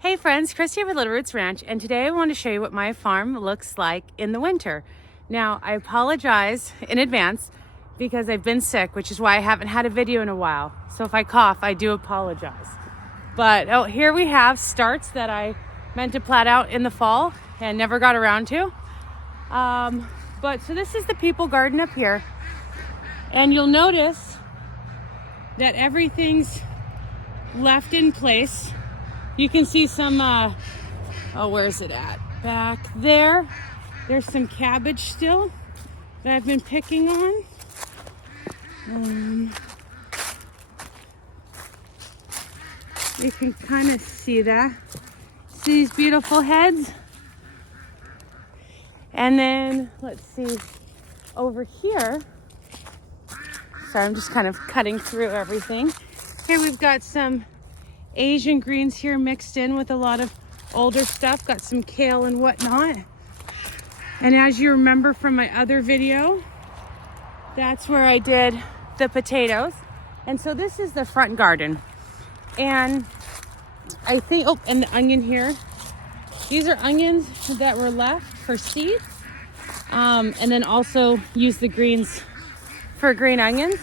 Hey friends, Christy with Little Roots Ranch, and today I want to show you what my farm looks like in the winter. Now, I apologize in advance because I've been sick, which is why I haven't had a video in a while. So if I cough, I do apologize. But here we have starts that I meant to plat out in the fall and never got around to. So this is the people garden up here. And you'll notice that everything's left in place. You can see some, where's it at? Back there. There's some cabbage still that I've been picking on. You can kind of see that. See these beautiful heads? And then, let's see, over here. Sorry, I'm just kind of cutting through everything. Here we've got some Asian greens here mixed in with a lot of older stuff. Got some kale and whatnot. And as you remember from my other video, that's where I did the potatoes. And so this is the front garden. And I think, and the onion here. These are onions that were left for seed. And then also use the greens for green onions.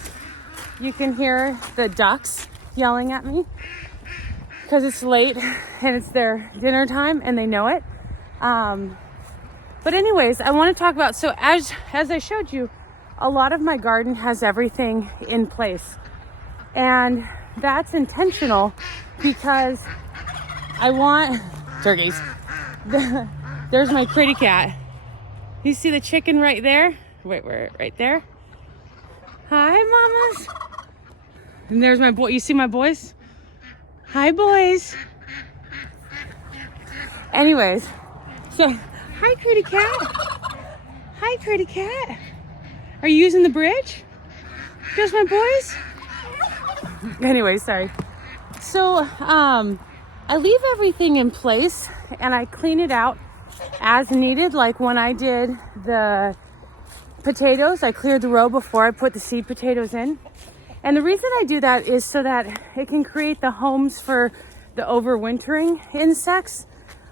You can hear the ducks yelling at me because it's late and it's their dinner time and they know it. But anyways, I want to talk about, so as I showed you, a lot of my garden has everything in place. And that's intentional because I want turkeys. There's my pretty cat. You see the chicken right there? Wait, right there? Hi, mamas. And there's my boy. You see my boys? Hi, boys. Anyways, so hi, pretty cat. Hi, pretty cat. Are you using the bridge? Just my boys? Anyway, sorry. So, I leave everything in place and I clean it out as needed. Like when I did the potatoes, I cleared the row before I put the seed potatoes in. And the reason I do that is so that it can create the homes for the overwintering insects.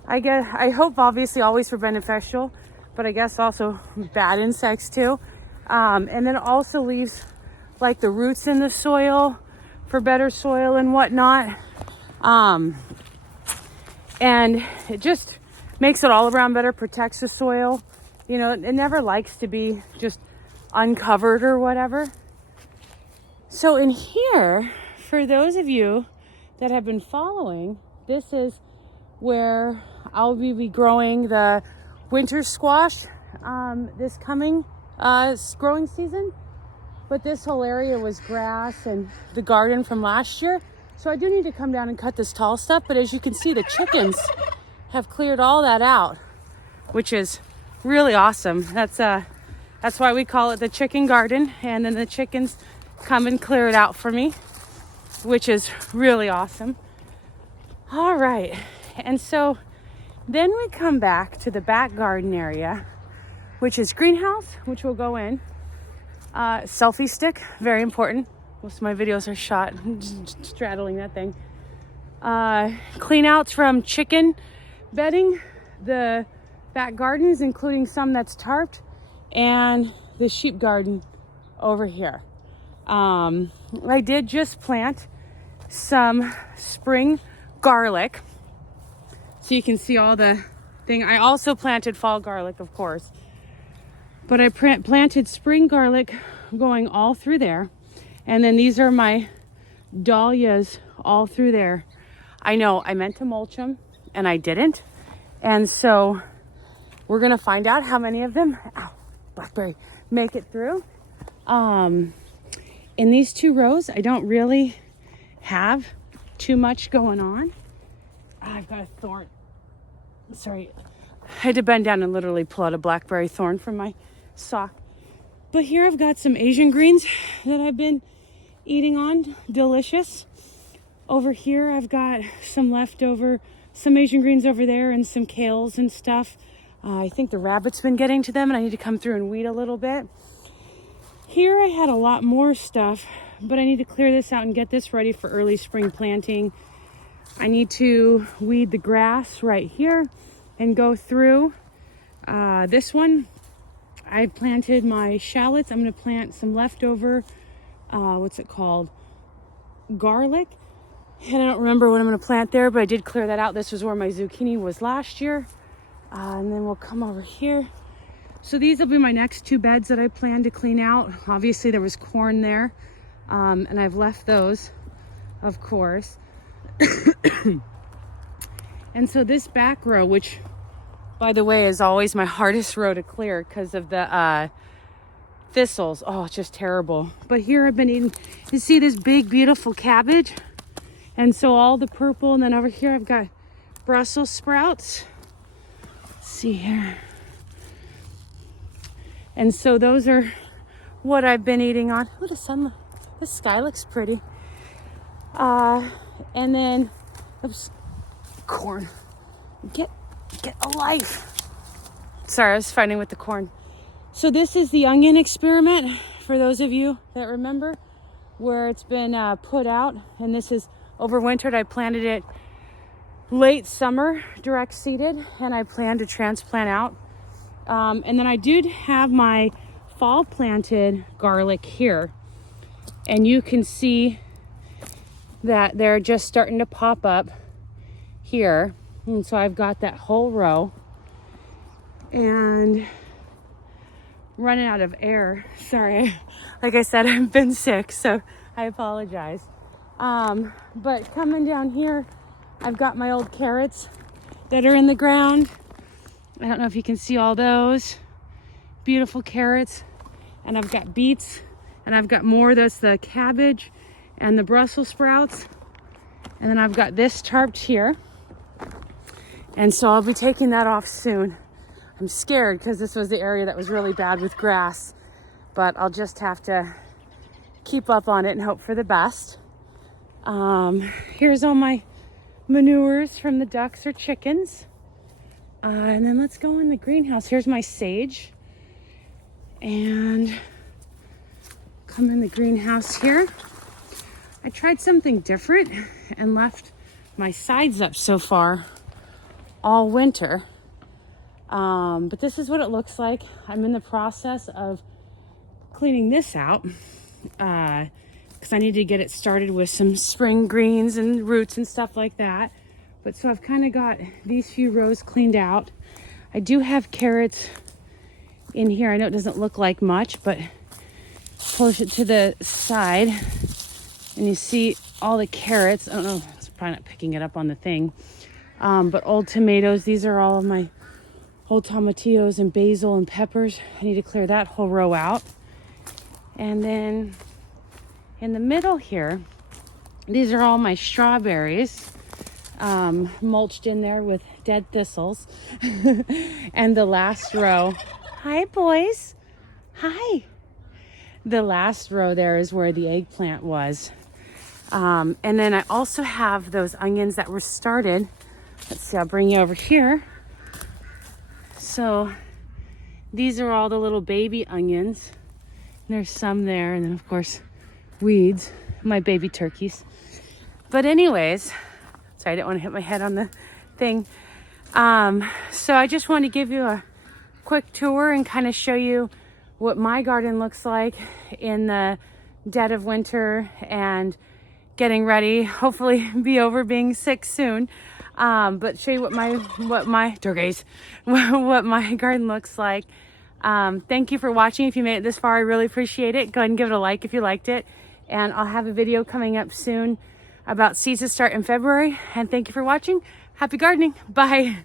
I hope obviously always for beneficial, but I guess also bad insects too. And then it also leaves like the roots in the soil for better soil and whatnot. And it just makes it all around better, protects the soil. You know, it never likes to be just uncovered or whatever. So in here, for those of you that have been following, this is where I'll be growing the winter squash this coming growing season. But this whole area was grass and the garden from last year. So I do need to come down and cut this tall stuff. But as you can see, the chickens have cleared all that out, which is really awesome. That's why we call it the chicken garden. And then the chickens come and clear it out for me, which is really awesome. All right. And so then we come back to the back garden area, which is greenhouse, which we'll go in. Selfie stick, very important. Most of my videos are shot straddling that thing. Clean outs from chicken bedding, the back gardens, including some that's tarped, and the sheep garden over here. I did just plant some spring garlic, so you can see all the thing. I also planted fall garlic, of course, but I planted spring garlic going all through there. And then these are my dahlias all through there. I know I meant to mulch them and I didn't. And so we're going to find out how many of them, blackberry, make it through. In these two rows, I don't really have too much going on. I've got a thorn. Sorry. I had to bend down and literally pull out a blackberry thorn from my sock. But here I've got some Asian greens that I've been eating on. Delicious. Over here I've got some Asian greens over there and some kales and stuff. I think the rabbit's been getting to them and I need to come through and weed a little bit. Here I had a lot more stuff, but I need to clear this out and get this ready for early spring planting. I need to weed the grass right here and go through. This one, I planted my shallots. I'm gonna plant some leftover, what's it called? Garlic. And I don't remember what I'm gonna plant there, but I did clear that out. This was where my zucchini was last year. And then we'll come over here. So these will be my next 2 beds that I plan to clean out. Obviously there was corn there, and I've left those, of course. And so this back row, which by the way is always my hardest row to clear because of the thistles. Oh, it's just terrible. But here I've been eating, you see this big beautiful cabbage? And so all the purple, and then over here I've got Brussels sprouts. Let's see here. And so those are what I've been eating on. Oh, the sky looks pretty. And then, oops, corn. Get a life. Sorry, I was fighting with the corn. So this is the onion experiment, for those of you that remember, where it's been put out. And this is overwintered. I planted it late summer, direct seeded, and I plan to transplant out. And then I do have my fall planted garlic here. And you can see that they're just starting to pop up here. And so I've got that whole row. And running out of air. Sorry. Like I said, I've been sick, so I apologize. But coming down here, I've got my old carrots that are in the ground. I don't know if you can see all those beautiful carrots. And I've got beets, and I've got more. That's the cabbage and the Brussels sprouts. And then I've got this tarped here. And so I'll be taking that off soon. I'm scared because this was the area that was really bad with grass, but I'll just have to keep up on it and hope for the best. Here's all my manures from the ducks or chickens. And then let's go in the greenhouse. Here's my sage. And come in the greenhouse here. I tried something different and left my sides up so far all winter. But this is what it looks like. I'm in the process of cleaning this out because I need to get it started with some spring greens and roots and stuff like that. But so I've kind of got these few rows cleaned out. I do have carrots in here. I know it doesn't look like much, but push it to the side and you see all the carrots. I don't know, it's probably not picking it up on the thing. But old tomatoes, these are all of my old tomatillos and basil and peppers. I need to clear that whole row out. And then in the middle here, these are all my strawberries, mulched in there with dead thistles. And the last row, hi boys, hi. The last row there is where the eggplant was. And then I also have those onions that were started. Let's see, I'll bring you over here. So these are all the little baby onions. There's some there, and then of course weeds, my baby turkeys. But anyways, sorry, I didn't want to hit my head on the thing. So I just want to give you a quick tour and kind of show you what my garden looks like in the dead of winter and getting ready, hopefully be over being sick soon. But show you what my turkeys, what my garden looks like. Thank you for watching. If you made it this far, I really appreciate it. Go ahead and give it a like if you liked it. And I'll have a video coming up soon about seeds to start in February. And thank you for watching. Happy gardening. Bye.